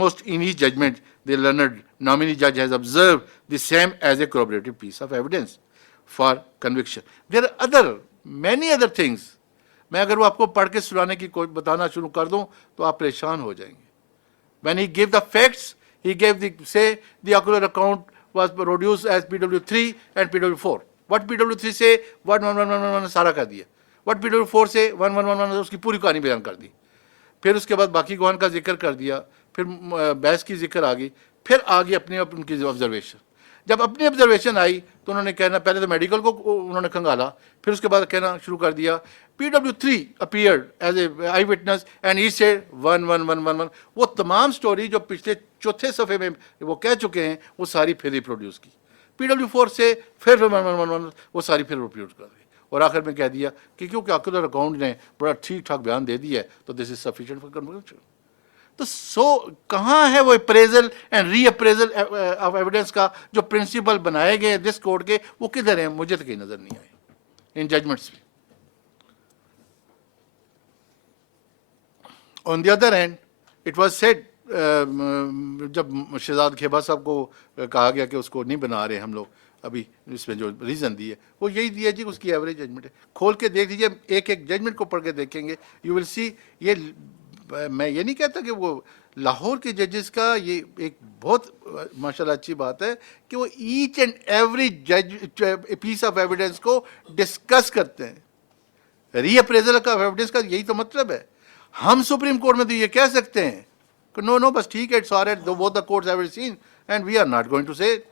Most in each judgment, the learned nominee judge has observed the same as a corroborative piece of evidence for conviction. There are many other things. मैं अगर वो आपको पढ़ के सुनाने की कोई बताना शुरू कर दूं तो आप परेशान हो जाएंगे. When he gave the facts, he gave the ocular account was produced as PW3 and PW4. What PW3 say 11111 सारा कर दिया. What PW4 से 1111 उसकी पूरी कहानी बयान कर दी. फिर उसके बाद बाकी गवाह का जिक्र कर दिया. फिर बहस की जिक्र आ गई. फिर आ गई अपनी उनकी ऑब्जर्वेशन. जब अपनी ऑब्जर्वेशन आई तो उन्होंने कहना, पहले तो मेडिकल को उन्होंने खंगाला, फिर उसके बाद कहना शुरू कर दिया PW3 appeared as a eyewitness and he said 11111. वो तमाम स्टोरी जो पिछले चौथे सफ़े में वो कह चुके हैं वो सारी फिर रिप्रोड्यूस की. PW4 से फिर 11111 वो सारी फिर रिप्रोड्यूस कर दी और आखिर में कह दिया कि क्योंकि ऑक्यूलर अकाउंट ने बड़ा ठीक ठाक बयान दे दिया है तो this is sufficient for conviction. तो कहाँ है वो appraisal and re appraisal of evidence का जो प्रिंसिपल बनाए गए दिस कोर्ट के, वो किधर हैं? मुझे तो कहीं नजर नहीं आए इन जजमेंट्स में. On the other hand, it was said जब शहजाद खेबा साहब को कहा गया कि उसको नहीं बना रहे हम लोग, अभी इसमें जो रीज़न दी है वो यही दिया जी उसकी एवरेज जजमेंट है. खोल के देख लीजिए, एक एक जजमेंट को पढ़ के देखेंगे, यू विल सी. ये मैं ये नहीं कहता कि वो लाहौर के जजेस का ये एक बहुत माशाल्लाह अच्छी बात है कि वो ईच एंड एवरी जज पीस ऑफ एविडेंस को डिस्कस करते हैं. रीअप्रेजल का एविडेंस का यही तो मतलब है. हम सुप्रीम कोर्ट में तो ये कह सकते हैं कि नो बस ठीक है, it's alright, both the courts have seen and we are not going to say.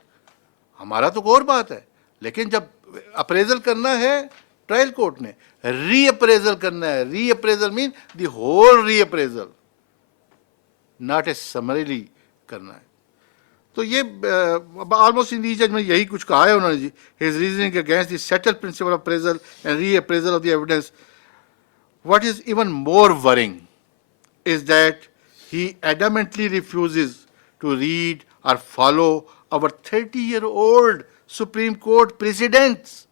हमारा तो और बात है, लेकिन जब अप्रेजल करना है ट्रायल कोर्ट ने, रीअप्रेजल करना है. Reappraisal mean the whole reappraisal, not a summarily करना है. तो ये ऑलमोस्ट इन दी जजमेंट यही कुछ कहा है उन्होंने जी. His reasoning against the settled principle of appraisal and reappraisal of the evidence. What is even more worrying is that he adamantly refuses to read or follow our 30-year-old Supreme Court precedents.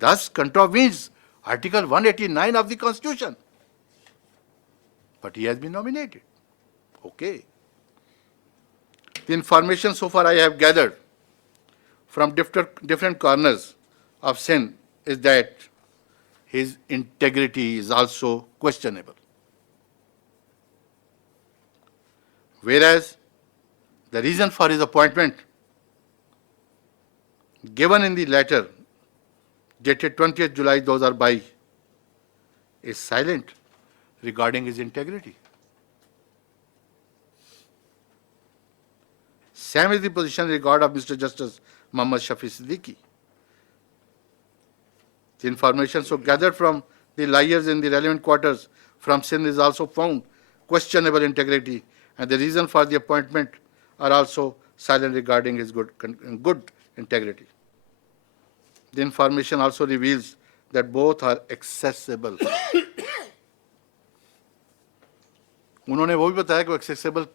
Thus contravenes Article 189 of the Constitution. But he has been nominated. Okay. The information so far I have gathered from different corners of Sindh is that his integrity is also questionable. Whereas the reason for his appointment given in the letter dated 20th July 2022 is silent regarding his integrity. Same is the position in regard of Mr. Justice Muhammad Shafi Siddiqui. The information so gathered from the liars in the relevant quarters from Sindh is also found questionable integrity, and the reason for the appointment are also silent regarding his good integrity. The information also reveals that both are accessible. उन्होंने वो भी बताया कि accessible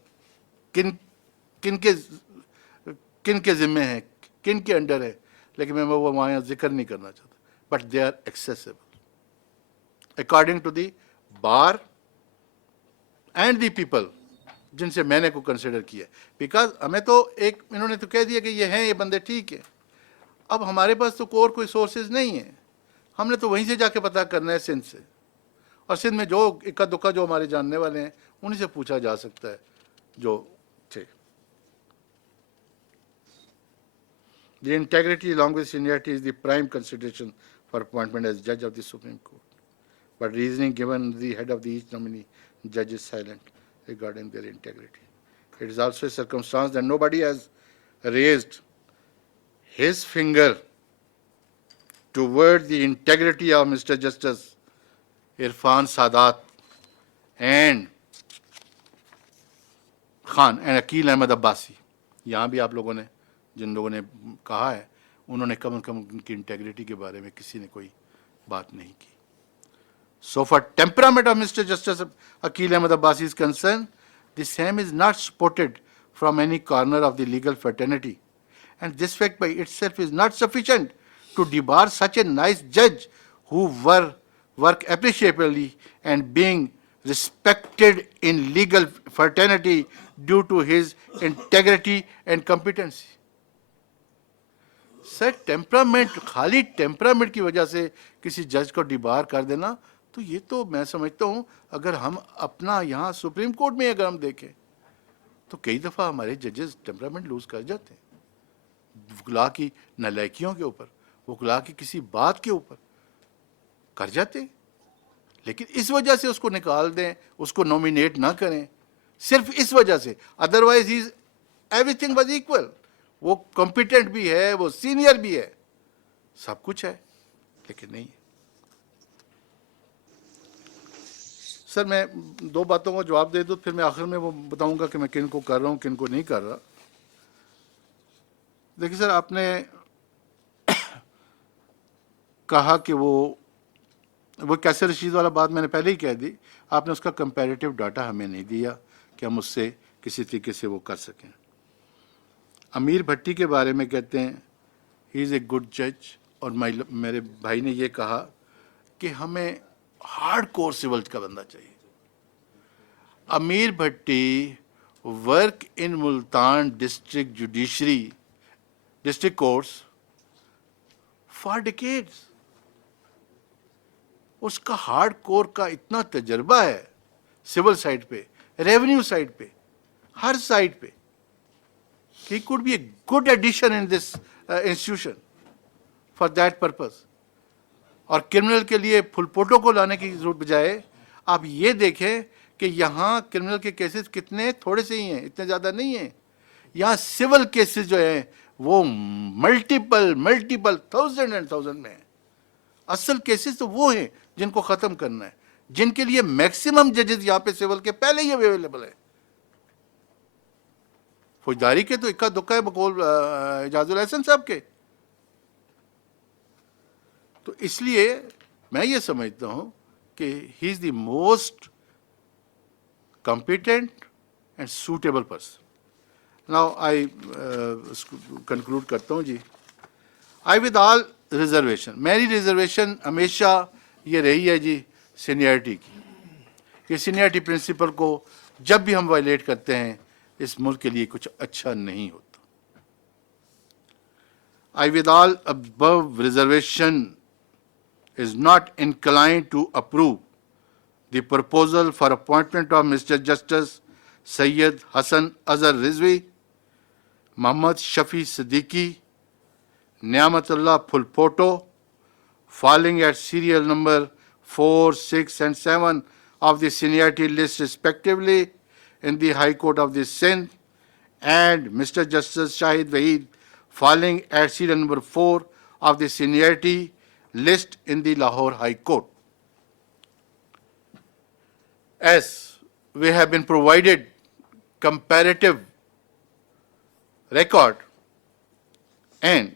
किन के जिम्मे है, किन के अंडर है, लेकिन मैं वो वहाँ जिक्र नहीं करना चाहता. But they are accessible according to the bar and the people जिनसे मैंने को कंसिडर किया. बिकॉज हमें तो एक इन्होंने तो कह दिया कि ये हैं, ये बंदे ठीक है. अब हमारे पास तो और कोई सोर्सेज नहीं है, हमने तो वहीं से जाके पता करना है सिंध से, और सिंध में जो इक्का दुक्का जो हमारे जानने वाले हैं उन्हीं से पूछा जा सकता है जो थे. The integrity along with seniority is the prime consideration for appointment as judge of the Supreme Court. But reasoning given the head of the each nominee judge is silent regarding their integrity. It is also a circumstance that nobody has raised his finger toward the integrity of Mr. Justice Irfan Sadat and Khan and Akil Ahmed Abbasi. यहाँ भी आप लोगों ने जिन लोगों ने कहा है उन्होंने कम उनकी इंटेग्रिटी के बारे में किसी ने कोई बात नहीं की. So for temperament of Mr. Justice Akil Ahmed Abbasi is concerned, the same is not supported from any corner of the legal fraternity, and this fact by itself is not sufficient to debar such a nice judge who work appreciably and being respected in legal fraternity due to his integrity and competency. Sir temperament, खाली temperament की वजह से किसी जज को debar कर देना, तो ये तो मैं समझता हूँ, अगर हम अपना यहाँ सुप्रीम कोर्ट में अगर हम देखें तो कई दफ़ा हमारे जजेस टेम्परामेंट लूज कर जाते हैं वकला की नालायकियों के ऊपर, वकला की किसी बात के ऊपर कर जाते हैं, लेकिन इस वजह से उसको निकाल दें, उसको नॉमिनेट ना करें, सिर्फ इस वजह से। Otherwise he everything was equal, वो कॉम्पिटेंट भी है, वो सीनियर भी है, सब कुछ है, लेकिन नहीं। सर मैं दो बातों का जवाब दे दूं, फिर मैं आखिर में वो बताऊंगा कि मैं किन को कर रहा हूं, किन को नहीं कर रहा। देखिए सर, आपने कहा कि वो कैसे रशीद वाला बात मैंने पहले ही कह दी, आपने उसका कंपैरेटिव डाटा हमें नहीं दिया कि हम उससे किसी तरीके से वो कर सकें। अमीर भट्टी के बारे में कहते हैं ही इज़ ए गुड जज, और मेरे भाई ने ये कहा कि हमें हार्ड कोर सिविल का बंदा चाहिए। Amir Bhatti work in Multan district judiciary district courts for decades, उसका हार्ड कोर का इतना तजर्बा है सिविल साइड पे, रेवेन्यू साइड पे, हर साइड पे, he could be a good addition in this institution for that purpose. और क्रिमिनल के लिए फुलपोटो को लाने की जरूरत बजाय आप ये देखें कि यहाँ क्रिमिनल के केसेस कितने थोड़े से ही हैं, इतने ज़्यादा नहीं हैं। यहाँ सिविल केसेस जो हैं वो मल्टीपल थाउजेंड एंड थाउजेंड में हैं। असल केसेस तो वो हैं जिनको ख़त्म करना है, जिनके लिए मैक्सिमम जजेस यहाँ पे सिविल के पहले ही अवेलेबल है। फौजदारी के तो इक्का दुक्का है बकौल इजाजुल हसन साहब के। तो इसलिए मैं ये समझता हूं कि he is the most competent and suitable person. Now I conclude करता हूं जी। आई विद ऑल रिजर्वेशन, मेरी रिजर्वेशन हमेशा ये रही है जी सीनियरिटी की। ये सीनियरिटी प्रिंसिपल को जब भी हम वायलेट करते हैं इस मुल्क के लिए कुछ अच्छा नहीं होता। I with all above reservation is not inclined to approve the proposal for appointment of Mr. Justice Sayyid Hassan Azhar Rizvi, Muhammad Shafi Siddiqui, Niamatullah Phulpoto, falling at serial number 4, 6 and 7 of the seniority list respectively in the High Court of the Sindh, and Mr. Justice Shahid Waheed falling at serial number 4 of the seniority list in the Lahore High Court. As we have been provided comparative record, and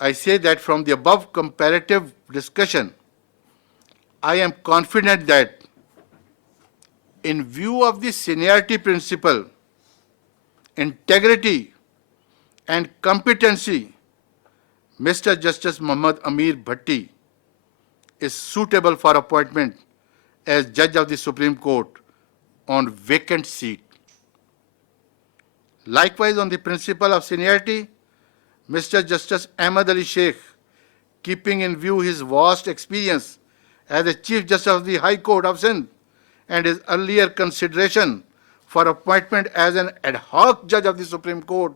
I say that from the above comparative discussion, I am confident that in view of the seniority principle, integrity and competency, Mr. Justice Muhammad Amir Bhatti is suitable for appointment as Judge of the Supreme Court on vacant seat. Likewise, on the principle of seniority, Mr. Justice Ahmad Ali Sheikh, keeping in view his vast experience as the Chief Justice of the High Court of Sindh and his earlier consideration for appointment as an ad hoc judge of the Supreme Court,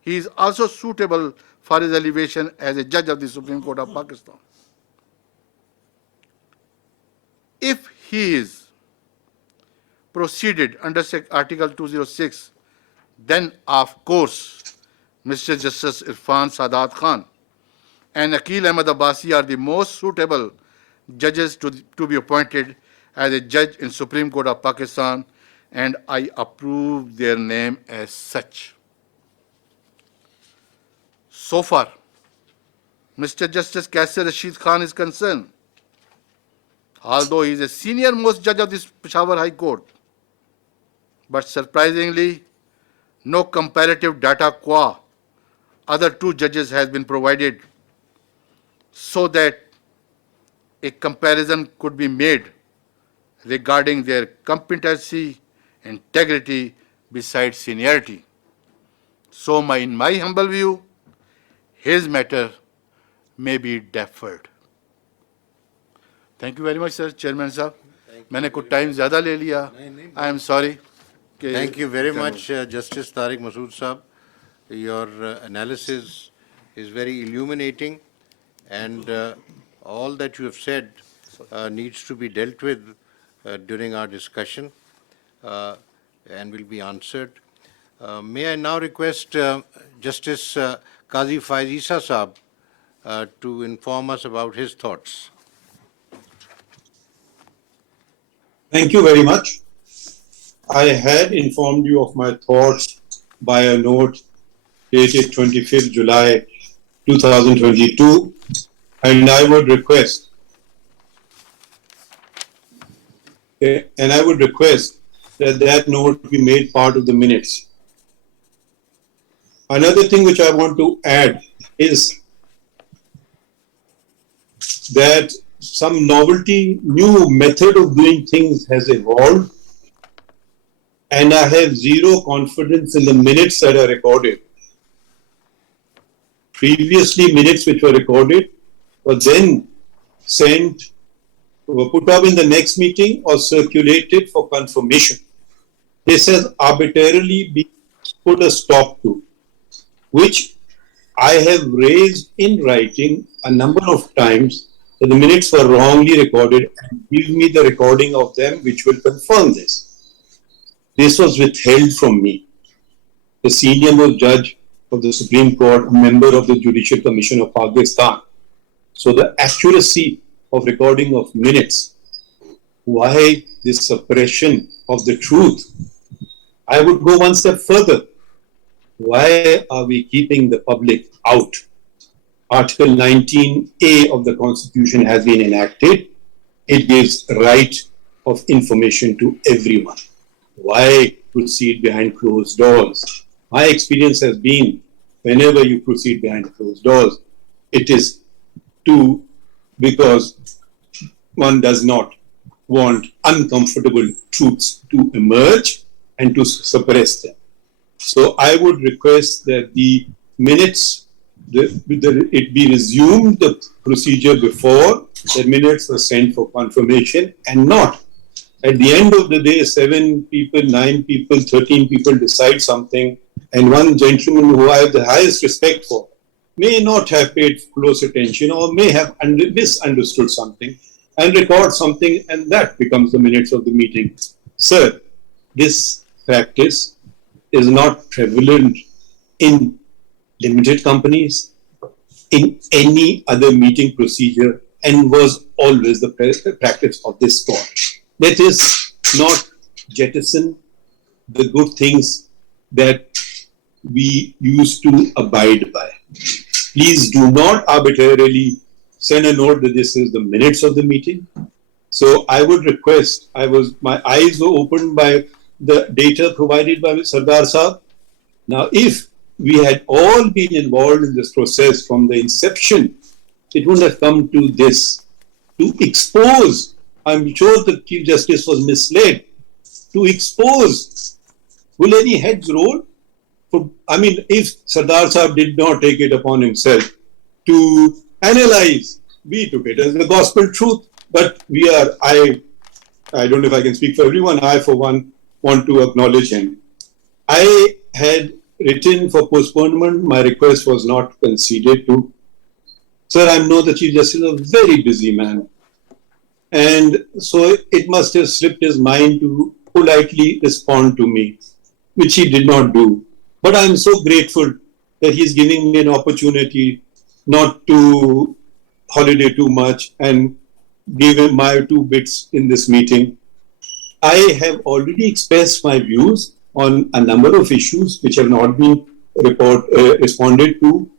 he is also suitable for his elevation as a judge of the Supreme Court of Pakistan. If he is proceeded under Article 206, then of course Mr. Justice Irfan Sadat Khan and Aqil Ahmad Abbasi are the most suitable judges to be appointed as a judge in Supreme Court of Pakistan, and I approve their name as such. So far, Mr. Justice Kaisar Rashid Khan is concerned, although he is a senior most judge of this Peshawar High Court, but surprisingly, no comparative data qua other two judges has been provided, so that a comparison could be made regarding their competency, integrity, besides seniority. So, in my humble view, his matter may be deferred. Thank you very much sir chairman साहब मैंने कुछ time ज़्यादा ले लिया I am sorry Thank you very much, Justice Tariq Masood Saab. Your analysis is very illuminating, and all that you have said needs to be dealt with during our discussion and will be answered. May I now request Justice Qazi Faiz Isa Saab to inform us about his thoughts. Thank you very much. I had informed you of my thoughts by a note dated 25th July 2022, and I would request that that note be made part of the minutes. Another thing which I want to add is that some novelty, new method of doing things has evolved, and I have zero confidence in the minutes that are recorded. Previously, minutes which were recorded were then sent, were put up in the next meeting or circulated for confirmation. This has arbitrarily been put a stop to, which I have raised in writing a number of times, that the minutes were wrongly recorded, and give me the recording of them which will confirm this. This was withheld from me. The senior most judge of the Supreme Court, a member of the Judicial Commission of Pakistan. So the accuracy of recording of minutes, why this suppression of the truth? I would go one step further. Why are we keeping the public out? Article 19A of the Constitution has been enacted. It gives right of information to everyone. Why proceed behind closed doors? My experience has been, whenever you proceed behind closed doors, it is because one does not want uncomfortable truths to emerge and to suppress them. So I would request that the minutes, it be resumed the procedure before the minutes were sent for confirmation, and not at the end of the day, 7 people, 9 people, 13 people decide something, and one gentleman who I have the highest respect for may not have paid close attention or may have misunderstood something and record something, and that becomes the minutes of the meeting. Sir, this practice is not prevalent in limited companies, in any other meeting procedure, and was always the practice of this court. Let us not jettison the good things that we used to abide by. Please do not arbitrarily send a note that this is the minutes of the meeting. So I would request, my eyes were opened by the data provided by Sardar Saab. Now, if we had all been involved in this process from the inception, it wouldn't have come to this. To expose, I'm sure the Chief Justice was misled. To expose, will any heads roll? If Sardar Saab did not take it upon himself to analyze, we took it as the gospel truth. But I don't know if I can speak for everyone, I for one want to acknowledge him. I had written for postponement, my request was not conceded to. Sir, I know the Chief Justice is a very busy man, and so it must have slipped his mind to politely respond to me, which he did not do. But I am so grateful that he is giving me an opportunity not to holiday too much and give him my 2 bits in this meeting. I have already expressed my views on a number of issues which have not been responded to.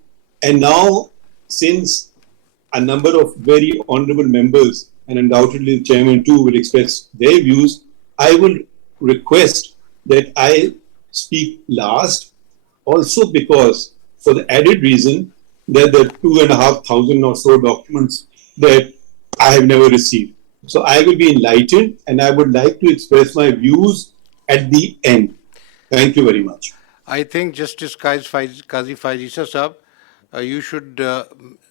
And now, since a number of very honorable members, and undoubtedly the chairman too, will express their views, I will request that I speak last, also because, for the added reason that the 2,500 or so documents that I have never received. So I will be enlightened and I would like to express my views at the end. Thank you very much. I think Justice Qazi Faizisa Sahab, you should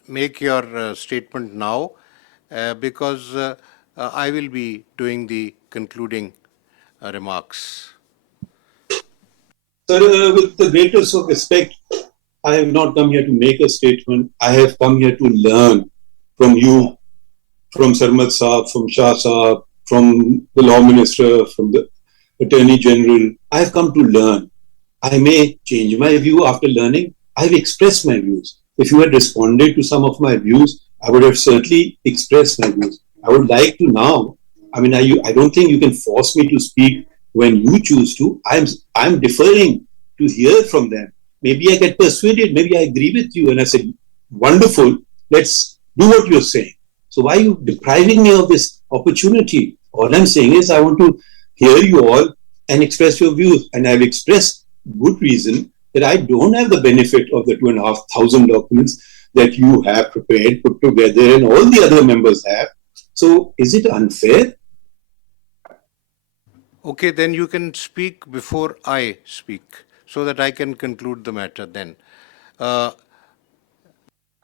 make your statement now because I will be doing the concluding remarks. Sir, with the greatest of respect, I have not come here to make a statement. I have come here to learn from you, from Sarmat Saab, from Shah Saab, from the Law Minister, from the Attorney General. I have come to learn. I may change my view after learning. I have expressed my views. If you had responded to some of my views, I would have certainly expressed my views. I would like to now, I don't think you can force me to speak when you choose to. I'm deferring to hear from them. Maybe I get persuaded, maybe I agree with you, and I say, wonderful, let's do what you're saying. So why are you depriving me of this opportunity? All I'm saying is I want to hear you all and express your views. And I've expressed good reason that I don't have the benefit of the 2,500 documents that you have prepared, put together, and all the other members have. So is it unfair? Okay, then you can speak before I speak so that I can conclude the matter then. I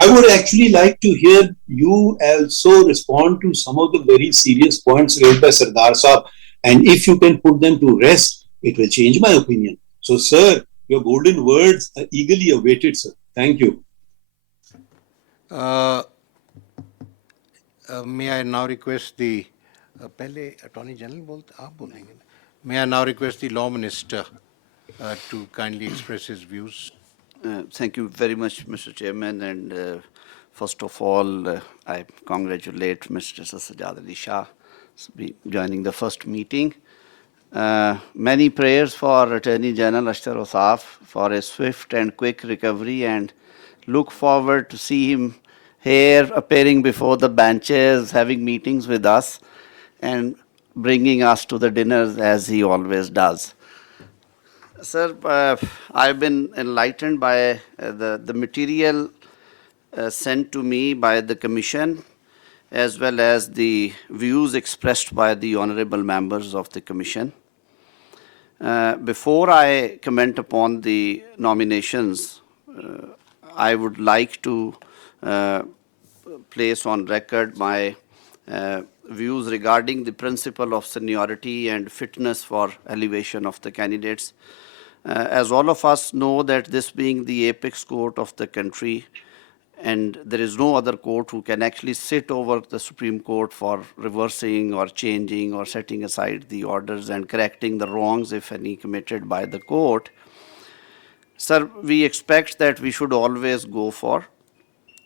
would actually like to hear you also respond to some of the very serious points raised by Sardar Saab. And if you can put them to rest, it will change my opinion. So, sir, your golden words are eagerly awaited, sir. Thank you. May I now request the पहले Attorney General बोलते आप बोलेंगे ना? May I now request the Law Minister to kindly express his views? Thank you very much, Mr. Chairman. And first of all, I congratulate Mr. Sajjad Ali Shah joining the first meeting. Many prayers for Attorney General Ashtar Osaf for a swift and quick recovery, and look forward to see him here appearing before the benches, having meetings with us, and bringing us to the dinners as he always does. Sir, I've been enlightened by the material sent to me by the Commission, as well as the views expressed by the honorable members of the Commission. Before I comment upon the nominations, I would like to place on record my views regarding the principle of seniority and fitness for elevation of the candidates. As all of us know that this being the apex court of the country, and there is no other court who can actually sit over the Supreme Court for reversing or changing or setting aside the orders and correcting the wrongs, if any, committed by the court. Sir, we expect that we should always go for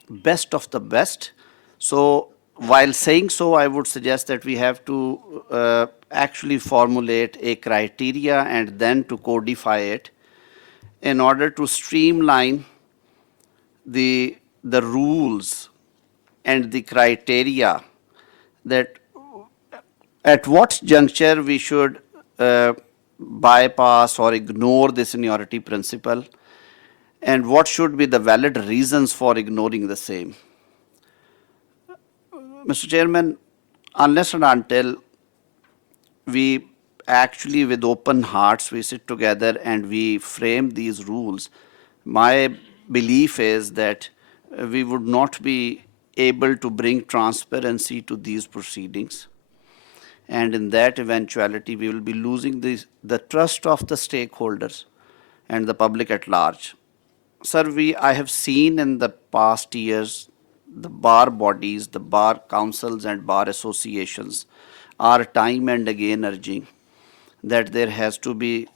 best of the best. So while saying so, I would suggest that we have to actually formulate a criteria and then to codify it in order to streamline the rules and the criteria that at what juncture we should bypass or ignore the seniority principle, and what should be the valid reasons for ignoring the same. Mr. Chairman, unless and until we actually with open hearts we sit together and we frame these rules, my belief is that we would not be able to bring transparency to these proceedings. And in that eventuality, we will be losing the trust of the stakeholders and the public at large. Sir, I have seen in the past years, the bar bodies, the bar councils and bar associations are time and again urging that there has to be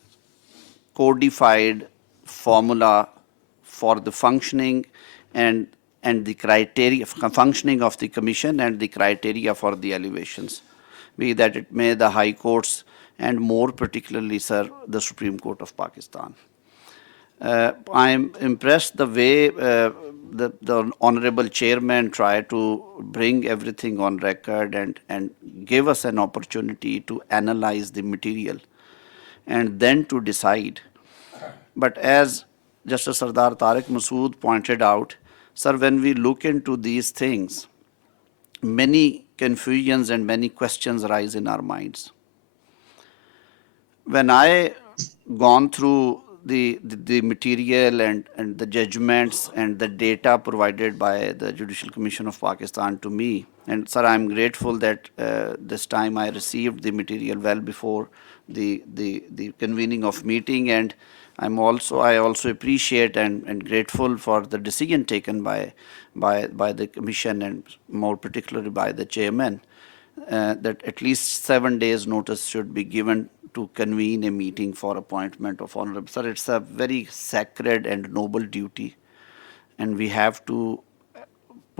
codified formula for the functioning and the criteria, functioning of the commission and the criteria for the elevations, be that it may the high courts and more particularly, sir, the Supreme Court of Pakistan. I am impressed the way the honorable chairman tried to bring everything on record and give us an opportunity to analyze the material and then to decide. But as Justice Sardar Tariq Masood pointed out, sir, when we look into these things, many confusions and many questions arise in our minds. When I gone through the material and the judgments and the data provided by the Judicial Commission of Pakistan to me, and sir, I'm grateful that this time I received the material well before the convening of meeting, and I also appreciate and grateful for the decision taken by the commission and more particularly by the chairman, that at least 7 days notice should be given to convene a meeting for appointment of honorable. Sir, it's a very sacred and noble duty, and we have to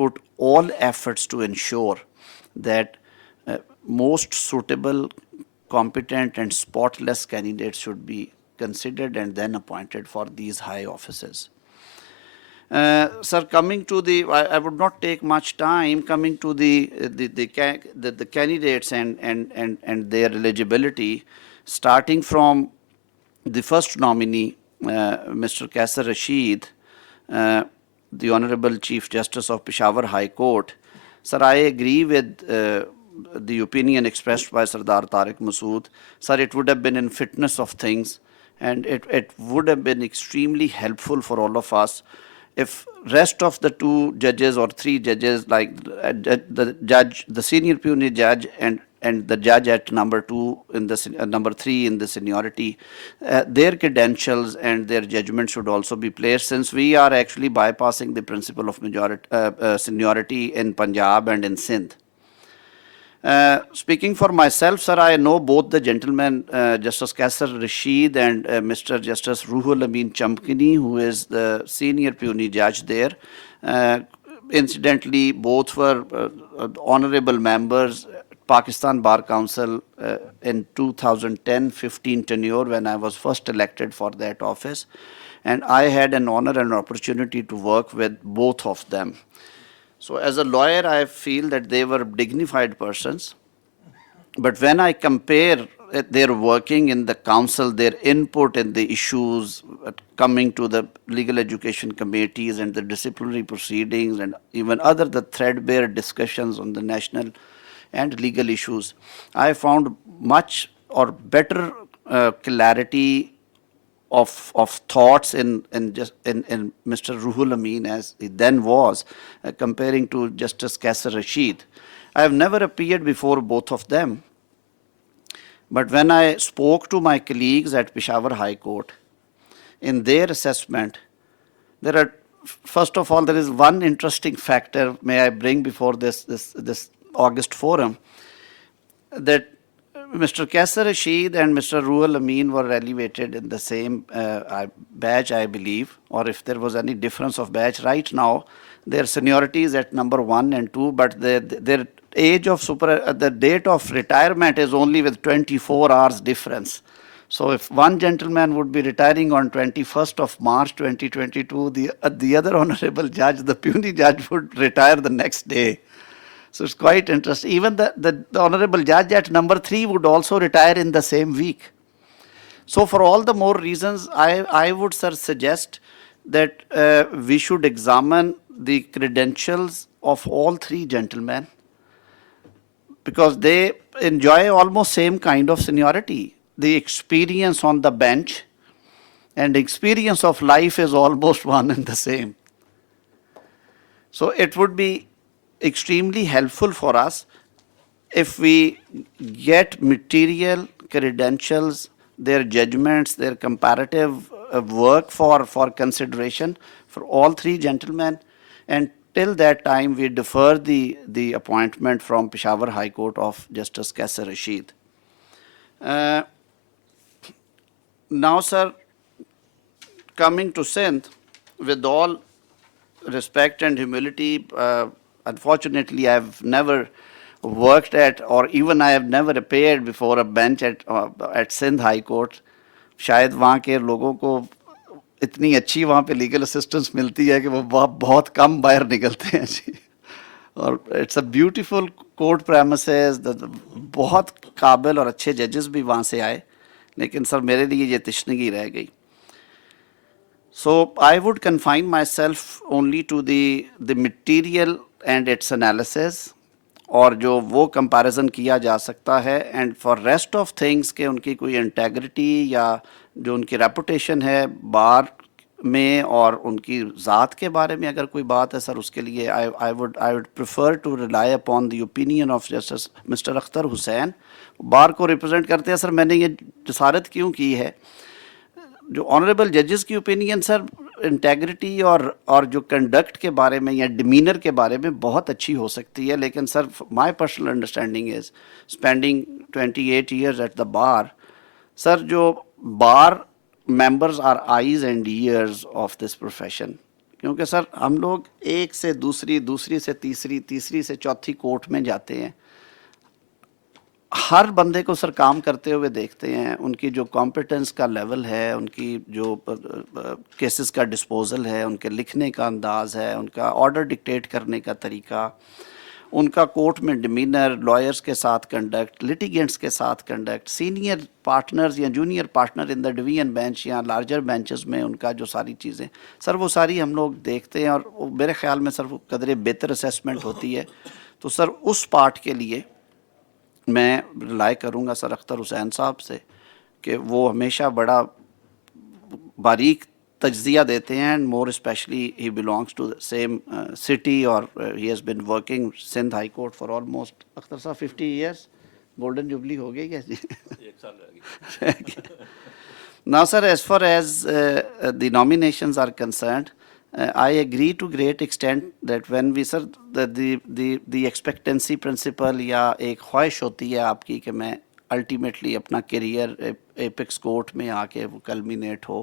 put all efforts to ensure that most suitable, competent and spotless candidates should be considered and then appointed for these high offices. Sir, coming to I would not take much time coming to the candidates and their eligibility, starting from the first nominee, Mr. Kaisar Rashid, the Honorable Chief Justice of Peshawar High Court. Sir, I agree with the opinion expressed by Sardar Tariq Masood. Sir, it would have been in fitness of things, and it would have been extremely helpful for all of us if rest of the 2 judges or 3 judges, like the judge, the senior puisne judge, and the judge at number 2 in the number 3 in the seniority, their credentials and their judgment should also be placed, since we are actually bypassing the principle of seniority in Punjab and in Sindh. Speaking for myself, sir, I know both the gentlemen, Justice Kaisar Rashid and Mr. Justice Ruhul Amin Chamkini, who is the senior puisne judge there. Incidentally, both were honorable members, Pakistan Bar Council in 2010-15 tenure when I was first elected for that office. And I had an honor and opportunity to work with both of them. So as a lawyer, I feel that they were dignified persons. But when I compare their working in the council, their input in the issues coming to the legal education committees and the disciplinary proceedings and even the threadbare discussions on the national and legal issues, I found much or better clarity of thoughts in Mr. Ruhul Amin as he then was, comparing to Justice Kaisar Rashid. I have never appeared before both of them. But when I spoke to my colleagues at Peshawar High Court, in their assessment, first of all, there is one interesting factor may I bring before this August forum, that Mr. Kaisar Rashid and Mr. Ruhul Amin were elevated in the same batch, I believe, or if there was any difference of batch. Right now, their seniority is at number 1 and 2, but their age of the date of retirement is only with 24 hours difference. So if one gentleman would be retiring on 21st of March 2022, the other honorable judge, the puisne judge, would retire the next day. So it's quite interesting. Even the honorable judge at number 3 would also retire in the same week. So for all the more reasons, I would, sir, suggest that we should examine the credentials of all 3 gentlemen, because they enjoy almost same kind of seniority. The experience on the bench and experience of life is almost one and the same. So it would be extremely helpful for us if we get material, credentials, their judgments, their comparative work for consideration for all 3 gentlemen, and till that time we defer the appointment from Peshawar High Court of Justice Kaisar Rashid. Now, sir, coming to Sindh, with all respect and humility, unfortunately, I have never worked at, or even I have never appeared before a bench at Sindh High Court. शायद वहाँ के लोगों को इतनी अच्छी वहाँ पे legal assistance मिलती है कि वो बहुत कम बाहर निकलते हैं जी. और it's a beautiful court premises, बहुत काबिल और अच्छे जजेस भी वहाँ से आए, लेकिन सर मेरे लिए ये तशनगी रह गई. So I would confine myself only to the material and its analysis और जो वो कंपैरिजन किया जा सकता है, and for rest of things के उनकी कोई इंटेग्रिटी या जो उनकी रेपुटेशन है बार में और उनकी ज़ात के बारे में अगर कोई बात है सर, उसके लिए I would prefer to rely upon the opinion of Justice Mister Akhtar Hussain. Bar को रिप्रेजेंट करते हैं सर। मैंने ये जसारत क्यों की है, जो ऑनरेबल जजेस की ओपिनियन सर इंटेग्रिटी और जो कंडक्ट के बारे में या डिमीनर के बारे में बहुत अच्छी हो सकती है, लेकिन sir my personal understanding is spending 28 years at the bar, sir जो bar members are eyes and ears of this profession. क्योंकि सर हम लोग एक से दूसरी, दूसरी से तीसरी, तीसरी से चौथी कोर्ट में जाते हैं, हर बंदे को सर काम करते हुए देखते हैं, उनकी जो कॉम्पिटेंस का लेवल है, उनकी जो केसेस का डिस्पोजल है, उनके लिखने का अंदाज़ है, उनका ऑर्डर डिक्टेट करने का तरीका, उनका कोर्ट में डिमीनर, लॉयर्स के साथ कंडक्ट, लिटिगेंट्स के साथ कंडक्ट, सीनियर पार्टनर्स या junior partner in the division bench या लार्जर बेंचेस में उनका जो सारी चीज़ें सर वो सारी हम लोग देखते हैं, और मेरे ख्याल में सर वो कदरे बेहतर असेसमेंट होती है। तो सर उस पार्ट के लिए मैं रिलाई करूँगा सर अख्तर हुसैन साहब से कि वो हमेशा बड़ा बारीक तज्जिया देते हैं, and more specially he belongs to the same city और he has been working Sindh high court for almost Akhtar sahab 50 years. Golden jubilee हो गई क्या जी? एक साल रह गया। Now sir, as far as the nominations are concerned, I agree to great extent that when we sir the expectancy principle या एक ख्वाहिश होती है आपकी कि मैं अल्टीमेटली अपना करियर एपेक्स कोर्ट में आके वो कल्मिनेट हो,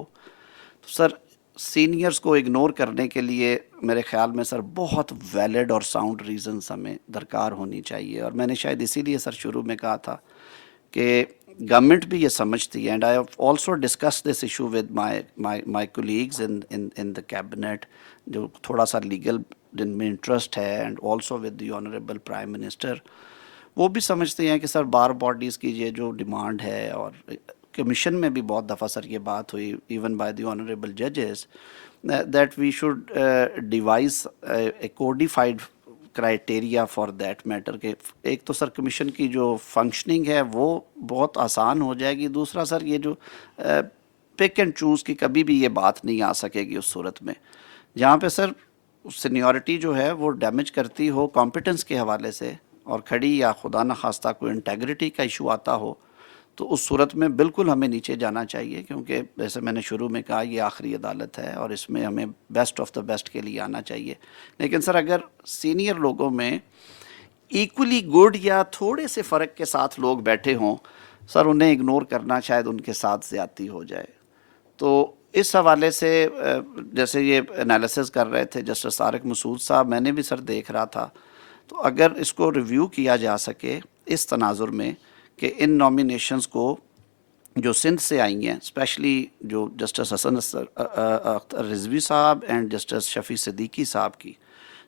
तो सर सीनियर्स को इग्नोर करने के लिए मेरे ख्याल में सर बहुत वैलिड और साउंड रीजंस हमें दरकार होनी चाहिए। और मैंने शायद इसीलिए सर शुरू में कहा था कि गवर्नमेंट भी ये समझती है, and I have also discuss this issue with my colleagues in the cabinet जो थोड़ा सा लीगल जिनमें इंटरेस्ट है, and also with the honourable prime minister. वो भी समझते हैं कि सर बार बॉडीज़ की ये जो डिमांड है, और कमीशन में भी बहुत दफ़ा सर ये बात हुई इवन बाय द ऑनरेबल जजेस that we should devise a codified criteria for that matter के एक तो सर कमीशन की जो फंक्शनिंग है वो बहुत आसान हो जाएगी, दूसरा सर ये जो पिक एंड चूज़ की कभी भी ये बात नहीं आ सकेगी उस सूरत में जहाँ पे सर सीनियरिटी जो है वो डैमेज करती हो कॉम्पिटेंस के हवाले से और खड़ी या खुदा न खास्ता कोई इंटेग्रिटी का इशू आता हो, तो उस सूरत में बिल्कुल हमें नीचे जाना चाहिए, क्योंकि जैसे मैंने शुरू में कहा ये आखिरी अदालत है और इसमें हमें बेस्ट ऑफ द बेस्ट के लिए आना चाहिए। लेकिन सर अगर सीनियर लोगों में इक्वली गुड या थोड़े से फ़र्क के साथ लोग बैठे हों, सर उन्हें इग्नोर करना शायद उनके साथ ज़्यादती हो जाए। तो इस हवाले से जैसे ये एनालिसिस कर रहे थे जस्टिस तारिक मसूद साहब, मैंने भी सर देख रहा था, तो अगर इसको रिव्यू किया जा सके इस तनाजुर में कि इन नॉमिनेशंस को जो सिंध से आई हैं, स्पेशली जो जस्टिस हसन अख्तर रिजवी साहब एंड जस्टिस शफी सिद्दीकी साहब की,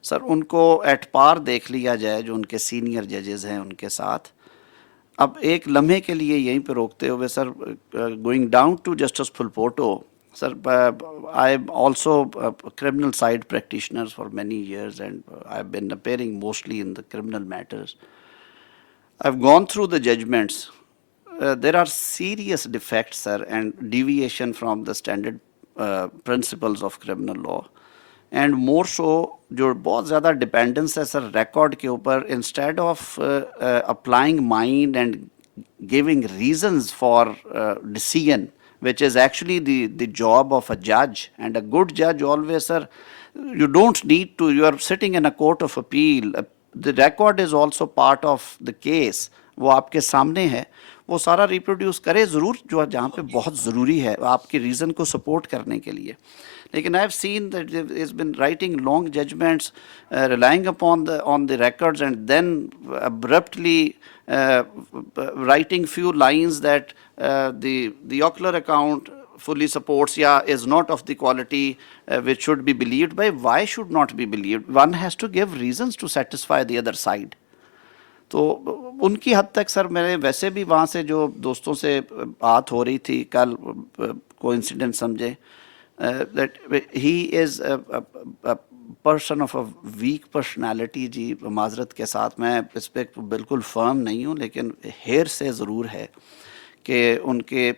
सर उनको एट पार देख लिया जाए जो उनके सीनियर जजेस हैं उनके साथ। अब एक लम्हे के लिए यहीं पे रोकते हुए sir going down to Justice Fulpoto, sir, I am also a criminal side practitioner for many years, and I've been appearing mostly in the criminal matters. I've gone through the judgments. There are serious defects, sir, and deviation from the standard principles of criminal law. And more so, जो बहुत ज़्यादा dependence है sir record के ऊपर, instead of applying mind and giving reasons for decision, which is actually the job of a judge, and a good judge always, sir, you don't need to, you are sitting in a court of appeal, the record is also part of the case, वो आपके सामने है, वो सारा reproduce करे ज़रूर जो जहाँ पे बहुत ज़रूरी है आपके रीज़न को सपोर्ट करने के लिए। लेकिन I have seen that is been writing long judgments relying upon on the records, and then abruptly writing few lines that the ocular account fully supports is not of the quality which should be believed by. Why should not be believed? One has to give reasons to satisfy the other side. तो उनकी हद तक sir मेरे वैसे भी वहाँ से जो दोस्तों से बात हो रही थी कल, कोइंसिडेंस समझे, that he is person of a weak personality जी, माजरत के साथ मैं इस पर बिल्कुल फर्म नहीं हूँ, लेकिन हेर से ज़रूर है कि उनके